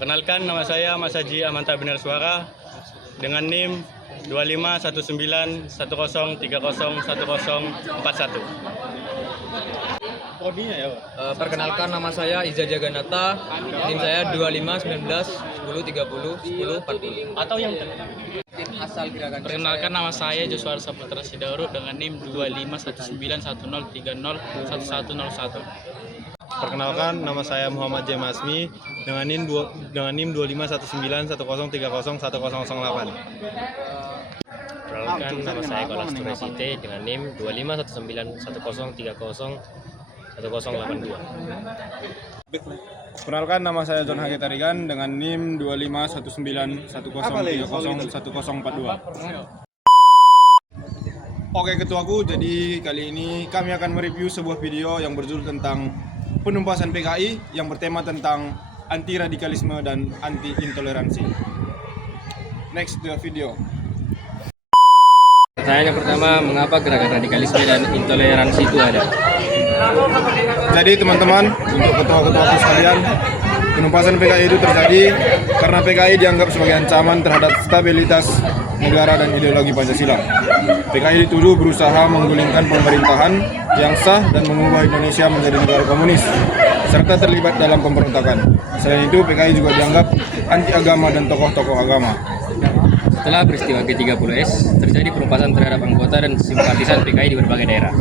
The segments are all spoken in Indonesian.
Perkenalkan, nama saya Mas Haji Amanta Binar Suara dengan NIM 25191030301041. Kodinya ya, Pak? Perkenalkan, nama saya Iza Jaganata, NIM saya 251910301040. Atau yang Tim asal gerakan. Perkenalkan, nama saya Joshua Saputra Sidauro dengan NIM 251910301101. Perkenalkan, nama saya Muhammad J. Masmi dengan NIM 25191030301008. Perkenalkan, nama saya Kolas Turesite dengan NIM 251910301082. Perkenalkan, nama saya John Hage Tarigan dengan NIM 251910301042. Oke ketuaku, jadi kali ini kami akan mereview sebuah video yang berjudul tentang penumpasan PKI yang bertema tentang anti radikalisme dan anti intoleransi. Next the video. Pertanyaan yang pertama, mengapa gerakan radikalisme dan intoleransi itu ada? Jadi teman-teman, untuk ketua-ketua sekalian, penumpasan PKI itu terjadi karena PKI dianggap sebagai ancaman terhadap stabilitas negara dan ideologi Pancasila. PKI dituduh berusaha menggulingkan pemerintahan yang sah dan mengubah Indonesia menjadi negara komunis, serta terlibat dalam pemberontakan. Selain itu, PKI juga dianggap anti agama dan tokoh-tokoh agama. Setelah peristiwa G30S, terjadi penumpasan terhadap anggota dan simpatisan PKI di berbagai daerah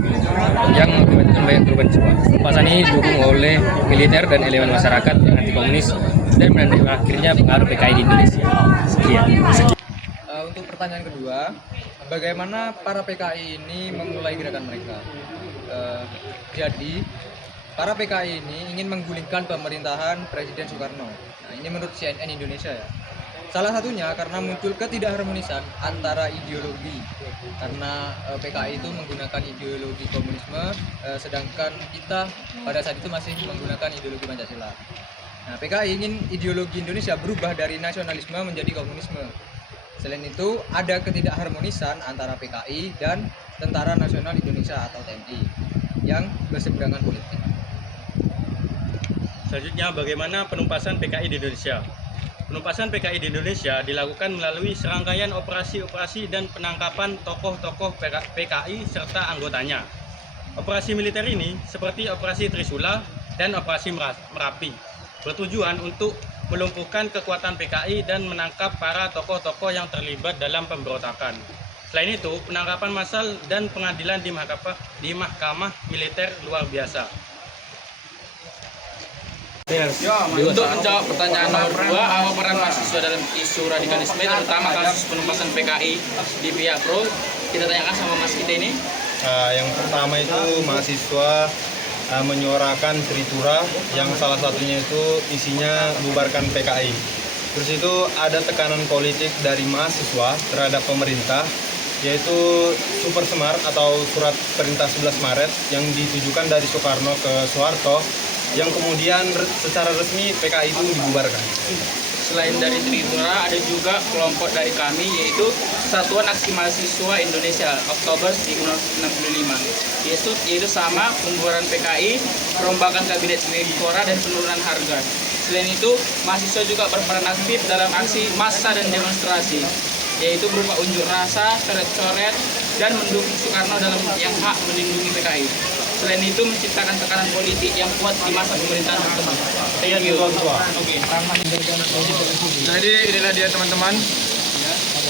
yang mengakibatkan banyak korban jiwa. Penumpasan ini didukung oleh militer dan elemen masyarakat yang anti komunis dan akhirnya pengaruh PKI di Indonesia. Sekian. Untuk pertanyaan kedua, bagaimana para PKI ini memulai gerakan mereka? Jadi, para PKI ini ingin menggulingkan pemerintahan Presiden Soekarno. Nah, ini menurut CNN Indonesia ya. Salah satunya karena muncul ketidakharmonisan antara ideologi. Karena PKI itu menggunakan ideologi komunisme, sedangkan kita pada saat itu masih menggunakan ideologi Pancasila. Nah, PKI ingin ideologi Indonesia berubah dari nasionalisme menjadi komunisme. Selain itu, ada ketidakharmonisan antara PKI dan Tentara Nasional Indonesia atau TNI yang berseberangan politik. Selanjutnya, bagaimana penumpasan PKI di Indonesia? Penumpasan PKI di Indonesia dilakukan melalui serangkaian operasi-operasi dan penangkapan tokoh-tokoh PKI serta anggotanya. Operasi militer ini seperti Operasi Trisula dan Operasi Merapi bertujuan untuk melumpuhkan kekuatan PKI dan menangkap para tokoh-tokoh yang terlibat dalam pemberontakan. Selain itu, penangkapan massal dan pengadilan di mahkamah militer luar biasa. Untuk menjawab pertanyaan nomor 2, apa peran mahasiswa dalam isu radikalisme, terutama kasus penumpasan PKI di pihak pro? Kita tanyakan sama Mas kita ini. Yang pertama itu mahasiswa menyuarakan Tritura yang salah satunya itu isinya bubarkan PKI. Terus itu ada tekanan politik dari mahasiswa terhadap pemerintah, yaitu Super Semar atau Surat Perintah 11 Maret yang ditujukan dari Soekarno ke Soeharto, yang kemudian secara resmi PKI itu dibubarkan. Selain dari Tritura, ada juga kelompok dari kami, yaitu Satuan Aksi Mahasiswa Indonesia Oktober 1965. Yaitu sama pembubaran PKI, perombakan kabinet Menpora, dan penurunan harga. Selain itu, mahasiswa juga berperan aktif dalam aksi massa dan demonstrasi, yaitu berupa unjuk rasa, coret-coret, dan mendukung Soekarno dalam yang hak melindungi PKI. Selain itu, menciptakan tekanan politik yang kuat di masa pemerintahan tersebut. Thank you. Oke. Jadi inilah dia teman-teman,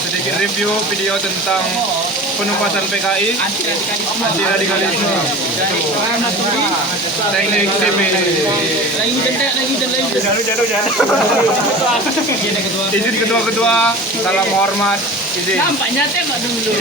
sedikit review video tentang penumpasan PKI, anti radikalisme. Teknik TV. Izin ketua-ketua, salam hormat. Izin. Nampaknya tembak dulu.